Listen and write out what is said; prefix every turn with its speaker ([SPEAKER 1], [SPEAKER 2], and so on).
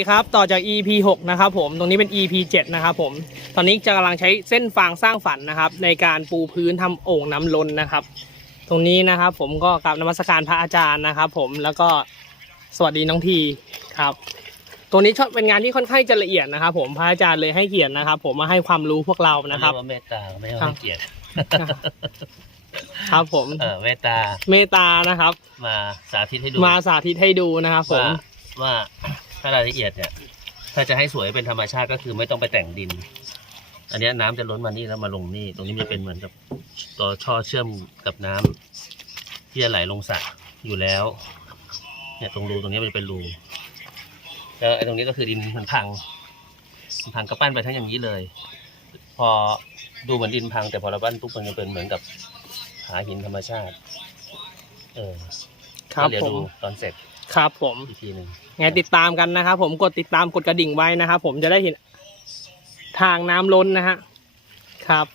[SPEAKER 1] สวัสดีครับต่อจาก EP 6 นะครับผมตรงนี้เป็น EP 7 นะครับผมตอนนี้จะกำลังใช้เส้นฟางสร้างฝันนะครับ ในการปูพื้นทำโอ่งน้ำล้นนะครับ ตรงนี้นะครับผมก็กราบนมัสการพระอาจารย์นะครับ ผมแล้วก็สวัสดีน้องทีครับตรงนี้ชอบเป็นงานที่ค่อนข้างจะละเอียดนะครับ ผมพระอาจารย์เลยให้เกียรตินะครับ ผมมาให้ความรู้พวกเรานะครับ
[SPEAKER 2] เรียกว่าเมตตาไม่ใช่
[SPEAKER 1] ครั
[SPEAKER 2] ว่า
[SPEAKER 1] บ
[SPEAKER 2] ให้เกียรติ
[SPEAKER 1] ครับผม
[SPEAKER 2] เออเมตตา
[SPEAKER 1] เมตตานะครับ
[SPEAKER 2] มาสาธิตให้ดู
[SPEAKER 1] มาสาธิตให้ดูนะครับผม
[SPEAKER 2] ว่าว่า ถ้ารายละเอียดเนี่ยถ้าจะให้สวยเป็นธรรมชาติก็คือไม่ต้องไปแต่งดิน อันเนี้ยน้ำจะล้นมานี่แล้วมาลงนี่ ตรงนี้มันจะเป็นเหมือนกับตัวช่อเชื่อมกับน้ำที่จะไหลลงสระอยู่แล้วเนี่ยตรงรูตรงนี้มันจะเป็นรูแล้วไอ้ตรงนี้ก็คือดินมันพังมันพังก็ปั้นไปทั้งอย่างนี้เลย พอดูเหมือนดินพังแต่พอเราปั้นปุ๊บมันจะเป็นเหมือนกับหาหินธรรมชาติ เออ
[SPEAKER 1] ครับ
[SPEAKER 2] ก็เดี๋ยว
[SPEAKER 1] ผ
[SPEAKER 2] ดู
[SPEAKER 1] ม
[SPEAKER 2] ตอนเสร็จ
[SPEAKER 1] ครับผม
[SPEAKER 2] อีกทีหนึ่ง
[SPEAKER 1] ไงติดตามกันนะครับผมกดติดตามกดกระดิ่งไว้นะครับผมจะได้เห็นทางน้ำล้นนะฮะครับ